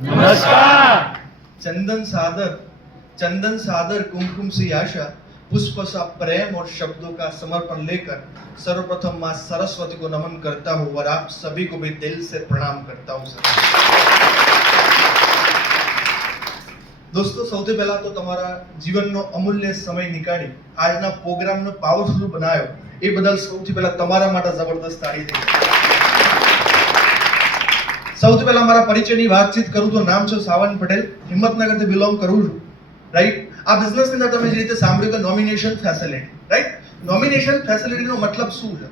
नमस्कार। चंदन सादर कुमकुम सी आशा, पुष्प सा प्रेम और शब्दों का समर्पण लेकर सर्वप्रथम माँ सरस्वती को नमन करता हूँ और आप सभी को भी दिल से प्रणाम करता हूँ सर। दोस्तों, સૌથી પહેલા તો તમારા જીવનનો અમૂલ્ય સમય નીકાળી આજના પ્રોગ્રામને પાવરફુલ બનાવ્યો એ બદલ સૌથી પહેલા તમારા માટે જબરદસ્ત તાળી દે। સૌથી પહેલા મારા પરિચયની વાતચીત કરું તો નામ છે સાવન પટેલ, હિંમતનગરથી બિલોંગ કરું છું, રાઈટ। આ બિઝનેસની અંદર તમે જે રીતે સાંભળ્યું કે નોમિનેશન ફેસિલિટી, રાઈટ। નોમિનેશન ફેસિલિટીનો મતલબ શું છે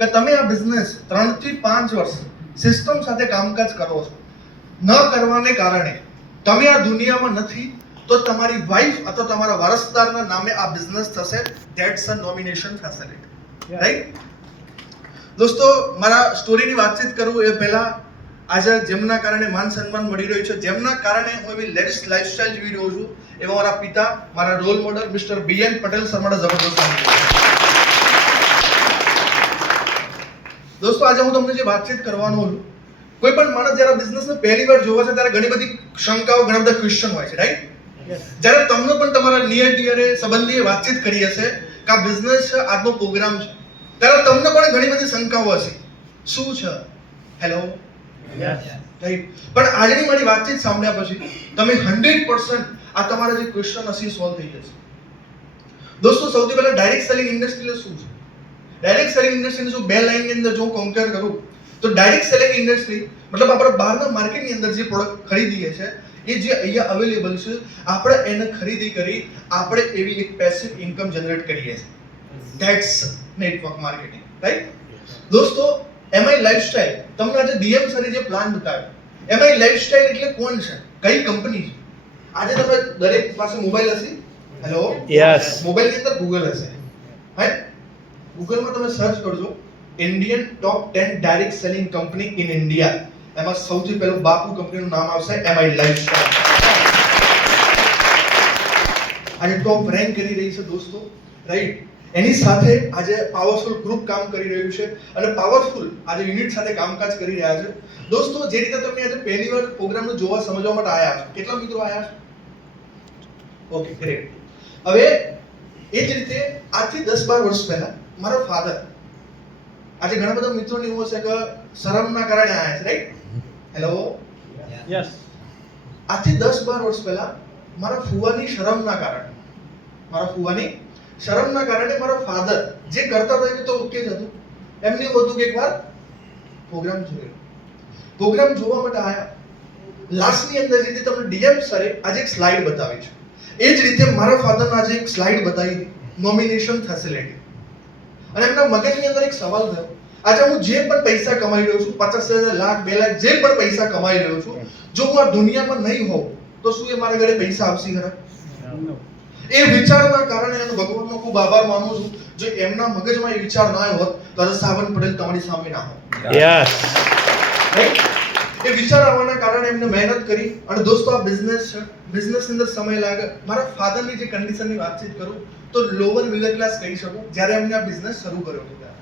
કે તમે આ બિઝનેસ 3 થી 5 વર્ષ સિસ્ટમ સાથે કામકાજ કરો છો, ન કરવાને કારણે તમે આ દુનિયામાં નથી તો તમારી વાઇફ અથવા તમારા વારસદારના નામે આ બિઝનેસ થશે। That's a nomination facility, right. દોસ્તો, મારા સ્ટોરીની વાતચીત કરું એ પહેલા આજે જેમના કારણે માન સન્માન મળી રહ્યું છે, જેમના કારણે હું એવી લેટેસ્ટ લાઈફસ્ટાઈલ જીવી રહ્યો છું, એવા મારા પિતા, મારા role model mister BN Patel sir માટે જબરદસ્ત દોસ્તો, આજે હું તમને જે વાતચીત કરવાનો છું, કોઈ પણ માણસ જ્યારે બિઝનેસને પહેલી વાર જોવે છે ત્યારે ઘણી બધી શંકાઓ, ઘણા બધા ક્વેશ્ચન હોય છે, રાઈટ। જ્યારે તમને પણ તમારા નિયર ડિયરે સંબંધીએ વાતચીત કરી હશે કે આ બિઝનેસ છે, આજનો પ્રોગ્રામ છે, ત્યારે તમને પણ ઘણી બધી શંકાઓ હશે, શું છે, હેલો, રાઈટ। પણ આજની મારી વાતચીત સાંભળ્યા પછી તમે 100% આ તમારા જે ક્વેશ્ચન હશે સોલ્વ થઈ જશે। દોસ્તો, સૌથી પહેલા ડાયરેક્ટ સેલિંગ ઇન્ડસ્ટ્રી એટલે શું છે? ડાયરેક્ટ સેલિંગ ઇન્ડસ્ટ્રીને જો બે લાઈનની અંદર જો કમ્પેર કરું તો ડાયરેક્ટ સેલિંગ ઇન્ડસ્ટ્રી મતલબ આપણે બહારના માર્કેટની અંદર જે પ્રોડક્ટ ખરીદીએ છે એ જે અહીંયા અવેલેબલ છે, આપણે એને ખરીદી કરી આપણે એવી એક પેસિવ ઇન્કમ જનરેટ કરીએ છીએ। That's network marketing, right. દોસ્તો, એમઆઈ લાઈફસ્ટાઈલ તમને આજે ડીએમ સરે જે પ્લાન બતાવ્યો, એમઆઈ લાઈફસ્ટાઈલ એટલે કોણ છે, કઈ કંપની છે? આજે તમે દરેક પાસે મોબાઈલ હશે, હેલો, યસ, મોબાઈલની અંદર ગૂગલ હશે, રાઈટ। ગૂગલમાં તમે સર્ચ કરજો Indian top 10 direct selling company in India, એમાં સૌથી પહેલું બાપુ કંપનીનું નામ આવશે, એમઆઈ લાઈફસ્ટાઈલ। આજે ટોપ રેન્ક કરી રહી છે દોસ્તો, રાઈટ। એની સાથે આજે પાવરફુલ ગ્રુપ કામ કરી રહ્યું છે અને પાવરફુલ આજે યુનિટ સાથે કામકાજ કરી રહ્યા છે। દોસ્તો, જે રીતે તમે આજે પહેલી વાર પ્રોગ્રામને જોવા સમજવા માટે આયા છો, કેટલા મિત્રો આયા છો? Okay, great. હવે એ જ રીતે આજથી 10-12 વર્ષ પહેલા મારા ફાધર, આજે ઘણા બધા મિત્રોને એવું હશે કે શરમના કારણે આયા છે, રાઈટ, હેલો, યસ, આજથી 10-12 વર્ષ પહેલા મારા ફુવાની શરમના કારણે મારા ફાધર જે કરતા હતા એ તો ઓકે જ હતું, એમને એવું હતું કે એકવાર પ્રોગ્રામ જોવા માટે આયા। લાસ્ટની અંદર જે રીતે તમને ડીએમ સરે આજે એક સ્લાઇડ બતાવી છે, એ જ રીતે મારા ફાધરને આજે એક સ્લાઇડ બતાવી હતી, નોમિનેશન ફેસિલિટી। અને એમના મગજની અંદર એક સવાલ થયો, આજે હું જે પણ પૈસા કમાઈ રહ્યો છું, 50,000, લાખ, 2 લાખ જે પણ પૈસા કમાઈ રહ્યો છું, જો હું આ દુનિયામાં નહીં હોઉં તો શું એ મારા ઘરે પૈસા આવશે ખરા? એ વિચારના કારણે એનો ભગવાનનો ખૂબ આભાર માનું છું, જો એમના મગજમાં એ વિચાર ના આવ્યો હોત તો આજે સાવન પટેલ તમારી સામે ના હોત, યસ, રાઈટ। એ વિચાર આવવાના કારણે એમને મહેનત કરી અને દોસ્તો આ બિઝનેસ છે, બિઝનેસની અંદર સમય લાગે। મારા ફાધરની જે કન્ડિશનની વાતચીત કરું તો લોઅર મિડલ ક્લાસ કહી શકું, જ્યારે એમને આ બિઝનેસ શરૂ કર્યો હતો ત્યારે,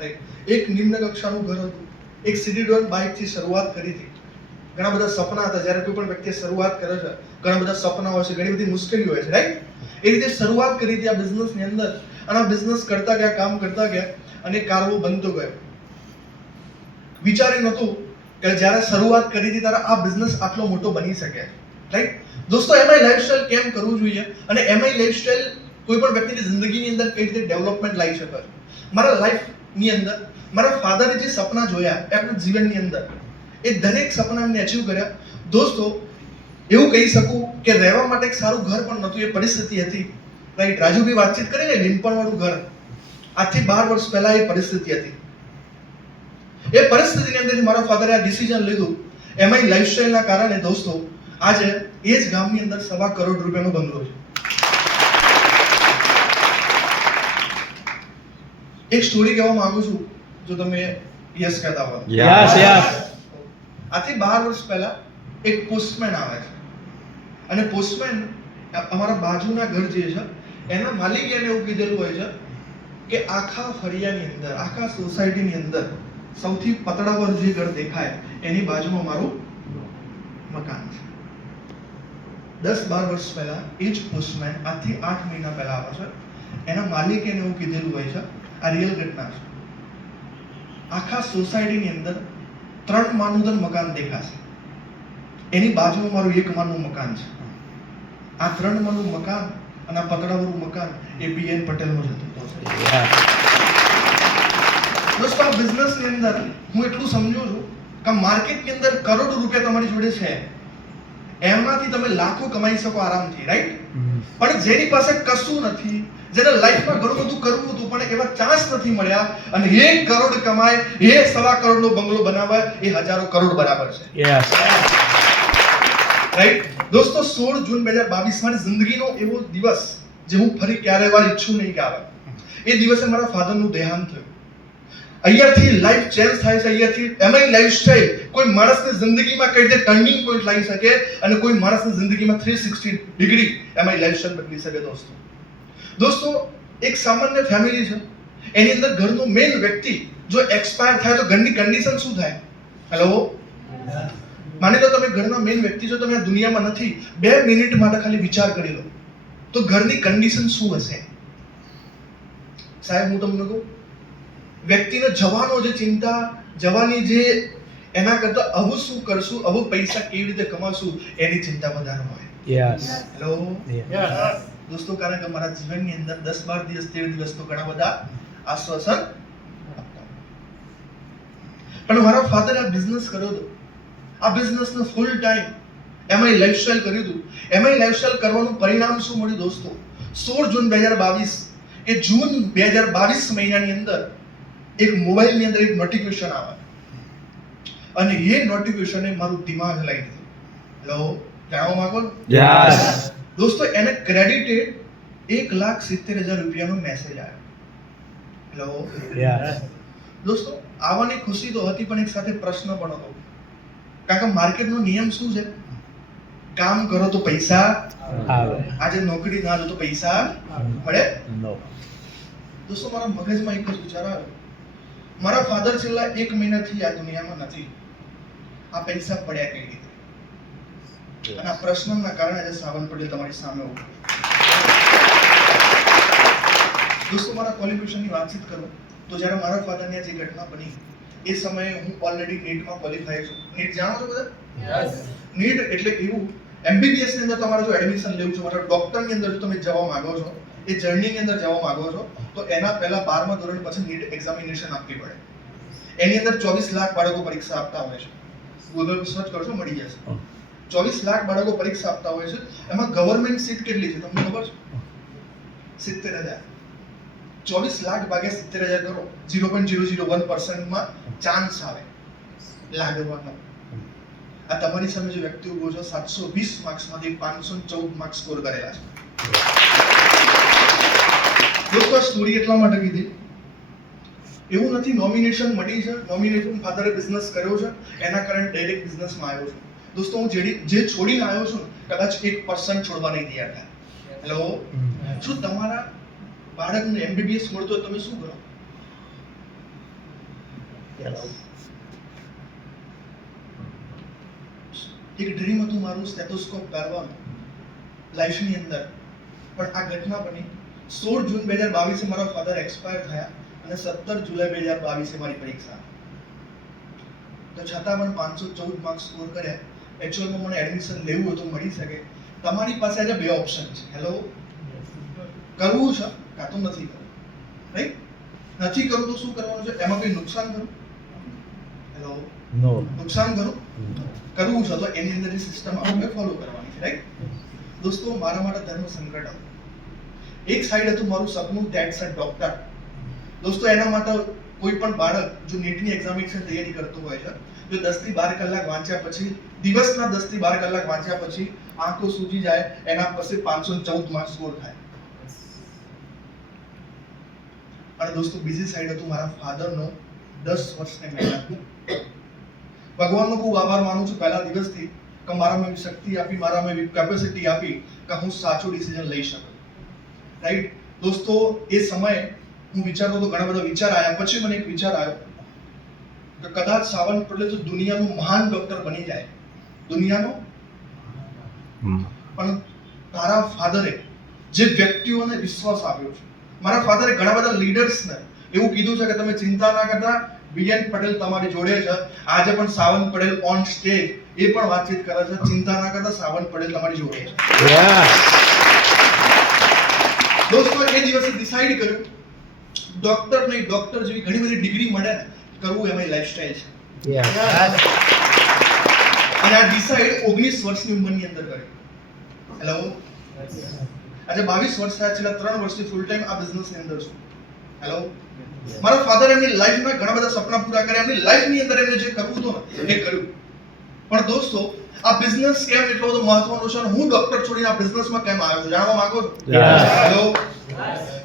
રાઈટ। એક નિમ્ન કક્ષાનું ઘર હતું, એક સીડી ડોર બાઇકથી શરૂઆત કરી હતી, ઘણા બધા સપના હતા, જ્યારે કોઈ પણ વ્યક્તિ શરૂઆત કરે છે ઘણા બધા સપના હોય છે, ઘણી બધી મુશ્કેલીઓ હોય છે, રાઈટ। એ રીતે શરૂઆત કરી હતી આ બિઝનેસની અંદર અને આ બિઝનેસ કરતા ગયા, કામ કરતા ગયા અને કારવો બનતો ગયો। વિચાર્યું નહોતું કે જ્યારે શરૂઆત કરી હતી ત્યારે આ બિઝનેસ આટલો મોટો બની શકે, રાઈટ। દોસ્તો, એમઆઈ લાઈફસ્ટાઈલ કેમ કરવું જોઈએ અને એમઆઈ લાઈફસ્ટાઈલ કોઈ પણ વ્યક્તિની જિંદગીની અંદર કઈ રીતે ડેવલપમેન્ટ લાવી શકે છે? મારા લાઈફની અંદર મારા ફાધરે જે સપના જોયા એમના જીવનની અંદર, એ દરેક સપના એમને અચીવ કર્યા। દોસ્તો, એવું કહી શકું કે રહેવા માટે એક સારું ઘર પણ નહોતું, એ પરિસ્થિતિ હતી, રાઈટ। રાજુભાઈ વાતચીત કરીને લીંપણવાળું ઘર, આજથી 12 વર્ષ પહેલા એ પરિસ્થિતિ હતી। એ પરિસ્થિતિની અંદર મારા ફાધરે આ ડિસિઝન લીધું, એમઆઈ લાઈફસ્ટાઈલના કારણે દોસ્તો આજે એ જ ગામની અંદર 1.25 કરોડ રૂપિયાનો બંગલો છે। એક સ્ટોરી કહેવા માંગુ છું, જો તમે યસ કહેતા હો। યસ, યસ, આજથી 12 વર્ષ પહેલા એક પોસ્ટમેન આવે છે અને પોસ્ટમેન અમારા બાજુના ઘર જે છે એના માલિકે એને એવું કીધેલું હોય છે કે આખા ફળિયાની અંદર, આખા સોસાયટીની અંદર સૌથી પતળા પર જે ઘર દેખાય એની બાજુમાં મારું મકાન 10-12 વર્ષ પહેલા એ જ પોસ્ટમેન આજથી 8 મહિના પહેલા આવે છે. એના માલિકે એને એવું કીધેલું હોય છે, આ રિયલ ઘટના છે, આખા સોસાયટીની અંદર 3 માળનું મકાન દેખાશે, એની બાજુમાં મારું 1 માળનું મકાન છે. આ 3 માળનું મકાન અને આ પતરાવાળું મકાન એ BN પટેલનું જ હતું. Yes. દોસ્તો, આ બિઝનેસની અંદર હું એટલું સમજુ છું કે માર્કેટની અંદર કરોડો રૂપિયા તમારી જોડે છે, એમાંથી તમે લાખો કમાઈ શકો આરામથી, રાઈટ? પણ જેની પાસે કશું નથી, જેને લાઈફમાં ઘણું બધું કરવું હતું પણ એવા ચાન્સ નથી મળ્યા, અને 1 કરોડ કમાય, એ 1.25 કરોડનો બંગલો બનાવે, એ હજારો કરોડ બરાબર છે. Yes. રાઈટ? દોસ્તો, 16 જૂન 2022 મારી જિંદગીનો એવો દિવસ જે હું ફરી ક્યારે વાર ઈચ્છું નહીં કે આવે. એ દિવસે મારા ફાધરનું દેહાંત થયું. અહીંયાથી લાઈફ ચેન્જ થાય છે. અહીંયાથી એમાંય લાઈફસ્ટાઈલ કોઈ માણસની જિંદગીમાં કઈ રીતે ટર્નિંગ પોઈન્ટ લાવી શકે, અને કોઈ માણસની જિંદગીમાં 360 ડિગ્રી એમાંય લાઈફસ્ટાઈલ બદલી શકે. દોસ્તો, એક સામાન્ય ફેમિલી છે, એની અંદર ઘરનો મેઇન વ્યક્તિ જો એક્સપાયર થાય તો ઘરની કન્ડિશન શું થાય? હેલો, માની લો તમે ઘરના મેઇન વ્યક્તિ છો, તમે આ દુનિયામાં નથી, 2 મિનિટ માટે ખાલી વિચાર કરી લો તો ઘરની કન્ડિશન શું હશે? સાહેબ, હું તમને કહું, વ્યક્તિને જવાનો જે ચિંતા, જવાની જે એના કરતા હવે શું કરશું, હવે પૈસા કેવી રીતે કમાશું, એની ચિંતા વધારે હોય. Yes. Hello Yes. દોસ્તો, કારણ કે મારા જીવનની અંદર 10-12 દિવસ 13 દિવસ તો ઘણા બધા આશ્વાસન આપતા. પણ મારા ફાધરે આ બિઝનેસ કર્યો હતો, આ બિઝનેસનો ફૂલ ટાઈમ એમાંય લાઈફસ્ટાઈલ કર્યું હતું. એમાંય લાઈફસ્ટાઈલ કરવાનું પરિણામ શું મળ્યું દોસ્તો? 16 જૂન 2022, એ જૂન 2022 મહિનાની અંદર એક મોબાઈલની અંદર એક નોટિફિકેશન આવે, અને એ નોટિફિકેશને મારું દિમાગ હલાવી દીધું. હેલો, જાણવા માંગો? Yes. દોસ્તો, એને ક્રેડિટેડ 1,70,000 રૂપિયાનો મેસેજ આવ્યો. હેલો. Yes. દોસ્તો, આવવાની ખુશી તો હતી, પણ એક સાથે પ્રશ્ન પણ હતો, કારણ કે માર્કેટનો નિયમ શું છે? કામ કરો તો પૈસા આવે. આજે નોકરી ના લો તો પૈસા મળે? No. દોસ્તો, મારા મગજમાં એક જ વિચાર આવ્યો, મારા ફાધર છેલ્લા 1 મહિનાથી આ દુનિયામાં નથી, આ પૈસા પડ્યા કઈ રીતે? અને આ પ્રશ્નના કારણે આજે સાવન પટેલ તમારી સામે ઉભો. દોસ્તો, મારા ક્વોલિફિકેશનની વાતચીત કરું તો જ્યારે મારા ફાધરની આ જે ઘટના બની, એ સમયે હું ઓલરેડી નીટમાં ક્વોલિફાય છું. નીટ જાણો છો બધા? Yes. નીટ એટલે એવું, MBBS ની અંદર તમારે જો એડમિશન લેવું છે, મતલબ ડોક્ટરની અંદર જો તમે જવા માંગો છો, એ જર્નીની અંદર જવા માંગો છો, તો એના પહેલા 12મા ધોરણ પછી નીટ એક્ઝામિનેશન આપવી પડે. એની અંદર 24 લાખ બાળકો પરીક્ષા આપતા હોય છે. ગૂગલ પર સર્ચ કરશો, મળી જશે. 24 લાખ બાળકો પરીક્ષા આપતા હોય છે. એમાં ગવર્મેન્ટ સીટ કેટલી છે તમને ખબર છે? 70,000. 24 લાખ ભાગ્યા 70,000 કરો, 0.001% ચાન્સ આવે લાગવાનો. આ તમારી સામે જે વ્યક્તિ ઉભો છે, 720 માર્ક્સમાંથી 514 માર્ક્સ સ્કોર કરેલા છે. દોસ્તો, આ સ્ટોરી એટલા માટે કીધી, એવું નથી નોમિનેશન મળી છે, નોમિનેશન ફાધરે બિઝનેસ કર્યો છે, એના કારણે ડાયરેક્ટ બિઝનેસમાં આવ્યો છું. દોસ્તો, હું જે છોડીને આવ્યો છું, કદાચ 1% છોડવા નહીં તૈયાર થાય. હેલો, શું તમારા બાળકને MBBS મળતો હોય, તમે શું કરો? એક ડ્રીમ હતું મારું સ્ટેથોસ્કોપ પહેરવાનું લાઈફની અંદર, પણ આ ઘટના બની. 16 જૂન 2022 મારા ફાધર એક્સપાયર થયા, અને 17 જુલાઈ 2022 મારી પરીક્ષા. તો છતાં પણ 514 માર્ક્સ સ્કોર કર્યા. એકચ્યુઅલમાં મને એડમિશન લેવું હોય તો મળી શકે. તમારી પાસે આજે 2 ઓપ્શન છે. હેલો, કરવું છે કાં તો નથી કરવું, રાઈટ? નથી કરવું તો શું કરવાનું છે? એમાં કોઈ નુકસાન કરું? Hello, No. નુકસાન કરું? કરવું છે તો એની અંદર જે સિસ્ટમ આપણે ફોલો કરવાની છે, રાઈટ? દોસ્તો, મારા માટે ધર્મ સંકટ હતું. એક સાઈડ હતું મારું સપનું, ધેટ્સ અ ડોક્ટર. દોસ્તો, એના માટે કોઈ પણ બાળક જો નીટની એક્ઝામિનેશન તૈયારી કરતો હોય છે, જો 10 થી 12 કલાક વાંચ્યા પછી, દિવસના 10 થી 12 કલાક વાંચ્યા પછી આંખો સૂજી જાય, એના પછી 514 માર્ક્સ સ્કોર થાય. અને દોસ્તો, બીજી સાઈડ હતું મારા ફાધરનો 10 વર્ષની મહેનત. ભગવાનનો ખૂબ આભાર માનું છું પહેલા દિવસથી કે મારામાં એવી શક્તિ આપી, મારામાં એવી કેપેસિટી આપી કે હું સાચો ડિસિઝન લઈ શકું, રાઈટ? દોસ્તો, એ સમયે હું વિચારતો હતો, ઘણા બધા વિચાર આવ્યા. પછી મને એક વિચાર આવ્યો કે કદાચ સાવંત પટેલ તો દુનિયાનો મહાન ડોક્ટર બની જાય, દુનિયાનો પણ તારા ફાધરે જે વ્યક્તિઓને વિશ્વાસ આપ્યો છે, મારા ફાધરે ઘણા બધા લીડર્સને એવું કીધું છે કે તમે ચિંતા ના કરતા, બીએન પટેલ તમારી જોડે છે. આજે પણ સાવન પટેલ ઓન સ્ટેજ એ પણ વાતચીત કરે છે, ચિંતા ના કરતા, સાવન પટેલ તમારી જોડે છે. દોસ્તો એ દિવસે ડિસાઈડ કર્યું ડોક્ટર નહીં, ડોક્ટર જેવી ઘણી બધી ડિગ્રી મળે ને, કરવું એમાં લાઈફસ્ટાઈલ છે. અને આ ડિસાઈડ 19 વર્ષની ઉંમરની અંદર કર્યું. હેલો, આજે 22 વર્ષ થયા, છેલ્લા 3 વર્ષથી ફૂલ ટાઈમ આ બિઝનેસની અંદર છું. હેલો, મારા ફાધર એમની લાઈફમાં ઘણા બધા સપના પૂરા કર્યા, એમની લાઈફની અંદર એમને જે કરવું હતું ને એ કર્યું. પણ દોસ્તો આ બિઝનેસ કેમ એટલો બધો મહત્વનો છે અને હું ડોક્ટર છોડીને આ બિઝનેસમાં કેમ આવ્યો છું, જાણવા માંગો છો? હેલો,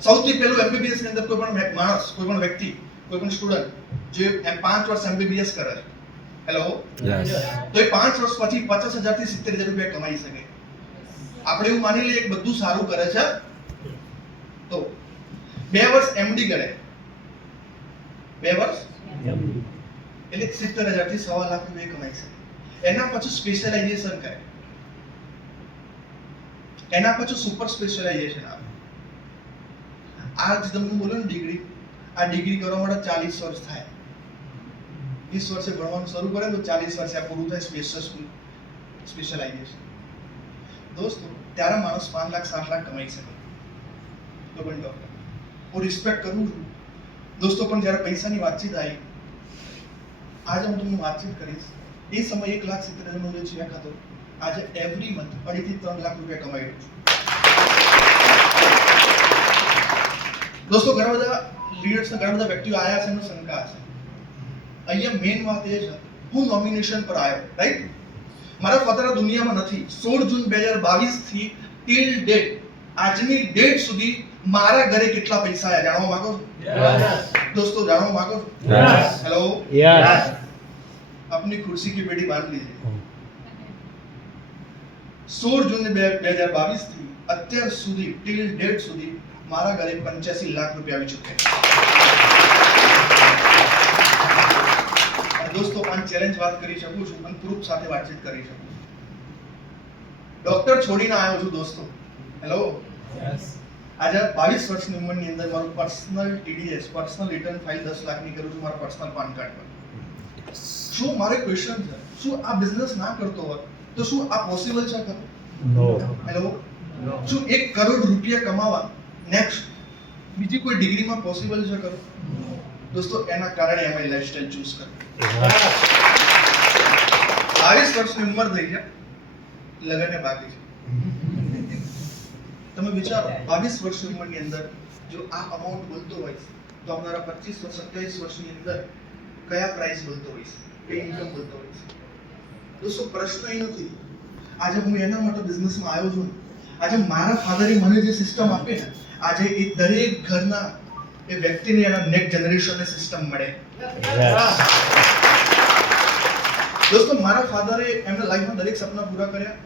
સૌથી પહેલું એમબીબીએસ ની અંદર કોઈ પણ માણસ, કોઈ પણ વ્યક્તિ, કોઈ પણ સ્ટુડન્ટ જે 5 વર્ષ એમબીબીએસ કરે છે, હેલો, તો એ 5 વર્ષ પછી 50,000 થી 70,000 રૂપિયા કમાઈ શકે. આપણે એવું માની લઈએ કે બધું સારું કરે છે, તો 2 વર્ષ એમડી કરે, 2 વર્ષ એટલે 70,000 થી 1.25 લાખ રૂપિયા કમાઈ શકે. એના પછી સ્પેશિયલાઇઝેશન કરે, એના પછી સુપર સ્પેશિયલાઇઝેશન આવે. આ જે તમને બોલ્યો ને ડિગ્રી, આ ડિગ્રી કરવા માટે 40 વર્ષ થાય. 20 વર્ષે ભણવાનું શરૂ કરે તો 40 વર્ષે આ પૂરું થાય સ્પેશિયલાઇઝેશન. દોસ્તો ત્યારે માણસ 5 લાખ 7 લાખ કમાઈ શકે. તો પણ ડોક્ટર હું રિસ્પેક્ટ કરું છું દોસ્તો, પણ જ્યારે પૈસાની વાતચીત આવી, આજે હું તમને વાતચીત કરીશ. એ સમય 1,70,000 નો જે ચેક હતો, આજે એવરી મંથ 2.5 થી 3 લાખ રૂપિયા કમાઈ રહ્યો છું. દોસ્તો ઘણા બધા લીડર્સ, ઘણા બધા વ્યક્તિઓ આયા છે, એનો શંકા છે. અહીંયા મેઇન વાત એ છે, હું નોમિનેશન પર આવ્યો, રાઈટ? મારા ફાધર દુનિયામાં નથી. 16 જૂન 2022 થી ટિલ ડેટ, આજની ડેટ સુધી મારા ઘરે કેટલા પૈસા આવ્યા જાણવા માંગો છો? दोस्तों जानो माको? हेलो, अपनी कुर्सी की पेटी बांध लीजिए. 16 જૂન 2022 થી અત્યાર સુધી ટિલ ડેટ સુધી મારા ઘરે 85 લાખ રૂપિયા આવી ચૂક્યા. દોસ્તો આ ચેલેન્જ વાત કરી શકું છું અને પ્રૂફ સાથે વાતચીત કરી શકું છું. ડોક્ટર છોડીને આવ્યો છું દોસ્તો. હેલો, આજે 22 વર્ષની ઉંમરની અંદર મારું personal TDS, personal return file 10 લાખની કરું છું મારા પર્સનલ પાન કાર્ડ પર. શું મારો ક્વેશ્ચન છે, શું આ બિઝનેસ ના કરતો હોત તો શું આ પોસિબલ છે ખરું? નો. હેલો, શું 1 કરોડ રૂપિયા કમાવા નેક્સ્ટ બીજી કોઈ ડિગ્રીમાં પોસિબલ છે ખરું? દોસ્તો એના કારણે અમે લાઈફસ્ટાઈલ ચૂઝ કરી. 22 વર્ષની ઉંમર થઈ છે, લગનને બાકી છે. તમે વિચારો 22 વર્ષની ઉંમરની અંદર જો આ અમાઉન્ટ બોલતો હોય તો આવનારા 25 વર્ષ 27 વર્ષની અંદર કયા પ્રાઇસ બોલતો હોય, કઈ ઇન્કમ બોલતો હોય? દોસ્તો પ્રશ્ન એ નથી. આજે હું એના માટે બિઝનેસમાં આવ્યો છું. આજે મારા ફાધરે મને જે સિસ્ટમ આપી ને, આજે એ દરેક ઘરના એ વ્યક્તિને એના નેક્સ્ટ જનરેશનને સિસ્ટમ મળે. દોસ્તો મારા ફાધરે એમના લાઈફમાં દરેક સપના પૂરા કર્યા.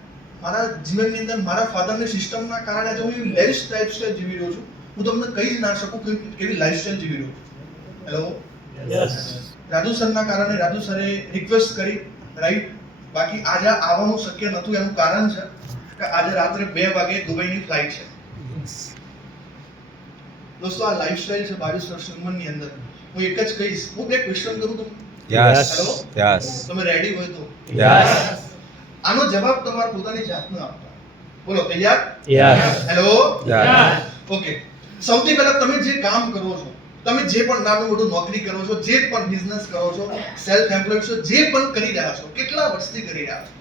મારા જીવનની અંદર મારા ફાધરની સિસ્ટમના કારણે આજે હું એવી લાઈફસ્ટાઈલ જીવી રહ્યો છું. હું તમને કહી જ ના શકું કે કેવી લાઈફસ્ટાઈલ જીવી રહ્યો છું. હેલો, રાજુ સરના કારણે, રાજુ સરે રિક્વેસ્ટ કરી, રાઈટ? બાકી આજે આવવાનું શક્ય નહોતું. એનું કારણ છે કે આજે રાત્રે 2 વાગે દુબઈની ફ્લાઇટ છે. દોસ્તો આ લાઈફસ્ટાઈલ છે 22 વર્ષની ઉંમરની અંદર. હું એક જ કહીશ, હું બે ક્વેશ્ચન કરું તમને. હેલો, તમે રેડી હોય તો આનો જવાબ તમારે પોતાની જાતનો આપવાનો. બોલો, તૈયાર? Hello, okay. સૌથી પહેલા તમે જે કામ કરો છો, તમે જે પણ નાનું મોટું નોકરી કરો છો, જે પણ બિઝનેસ કરો છો, સેલ્ફ એમ્પ્લોયડ છો, જે પણ કરી રહ્યા છો, કેટલા વર્ષથી કરી રહ્યા છો?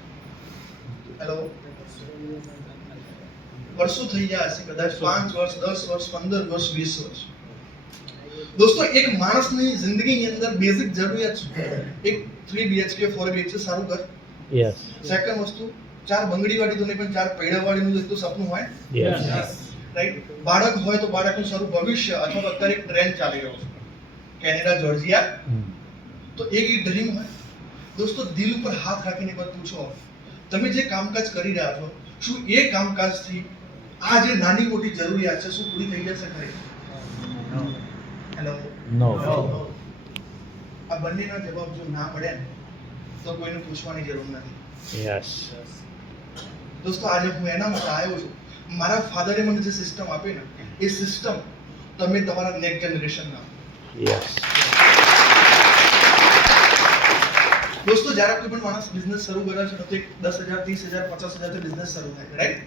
હેલો, વર્ષો થઈ ગયા હશે, કદાચ 5 વર્ષ, 10 વર્ષ, 15 વર્ષ, 20 વર્ષ. દોસ્તો એક માણસની જિંદગીની અંદર બેઝિક જરૂરિયાત છે. એક 3 BHK 4 BHK સારું ઘર. સેકન્ડ વસ્તુ 4 બંગડી વાળી તો નહીં પણ 4 પૈડા વાળીનું એક તો સપનું હોય. રાઈટ? બાળક હોય તો બાળકનું સારું ભવિષ્ય, અથવા તો અત્યારે એક ટ્રેન્ડ ચાલી રહ્યો છે કેનેડા, જોર્જિયા, તો એક ડ્રીમ હોય. દોસ્તો દિલ ઉપર હાથ રાખીને એકવાર પૂછો, તમે જે કામકાજ કરી રહ્યા છો, શું એ કામકાજથી આ જે નાની મોટી જરૂરિયાત છે શું પૂરી થઈ જશે ખરી? હેલો, નો. આ બંનેના જવાબ જો ના મળે તો કોઈને પૂછવાની જરૂર નથી. દોસ્તો આજે હું એના માટે આવ્યો છું. મારા ફાધરે મને જે સિસ્ટમ આપી ને એ સિસ્ટમ તમે તમારા નેક્સ્ટ જનરેશનના યસ દોસ્તો જ્યારે કોઈ પણ માણસ બિઝનેસ શરૂ કરે છે તો એક 10,000 30,000 50,000 થી બિઝનેસ શરૂ થાય છે, રાઈટ?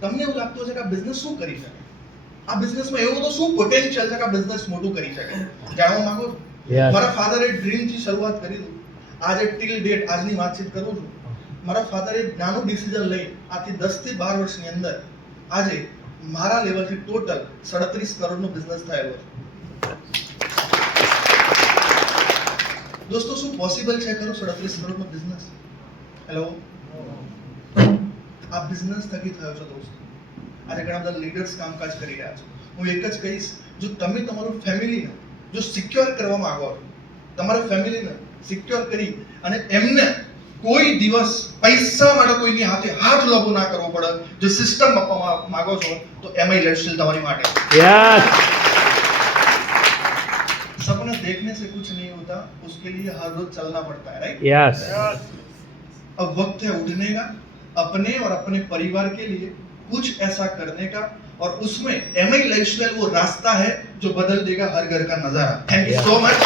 તમને એવું લાગતું હશે કે આ બિઝનેસ શું કરી શકે, આ બિઝનેસમાં એવું તો શું પોટેન્શિયલ છે કે આ બિઝનેસ મોટું કરી શકે? જાણવા માંગો છો? Yes. મારા ફાધરે ડ્રીમ થી શરૂઆત કરી હતી. આજે ટિલ ડેટ આજની વાતચીત કરું છું, મારા ફાધરે એક નાનું ડિસિઝન લઈ આથી 10 થી 12 વર્ષની અંદર આજે મારા લેવલથી ટોટલ 37 કરોડનો બિઝનેસ થયેલો છે. દોસ્તો શું પોસિબલ છે ખરું 37 કરોડનો બિઝનેસ? હેલો, આ બિઝનેસ થકી થયો છે દોસ્તો. આજે ઘણા બધા લીડર્સ કામકાજ કરી રહ્યા છે. હું એક જ કહીશ, જો તમે તમારું ફેમિલીને જો સિક્યોર કરવા માંગો છો, તમારા ફેમિલીને સિક્યોર કરી અને એમને કોઈ દિવસ પૈસા માટે કોઈની હાથે હાથ લાંબો ના કરવો પડે, જો સિસ્ટમ આપવા માંગો છો તો એમઆઈ લાઈફસ્ટાઈલ તમારી માટે. યસ सपना देखने से कुछ नहीं होता, उसके लिए हर रोज चलना पड़ता है, राइट? યસ अब वक्त है उठने का, अपने और अपने परिवार के लिए कुछ ऐसा करने का, और उसमें एमआई लाइफस्टाइल वो रास्ता है जो बदल देगा हर घर का नजारा. Thank you so much.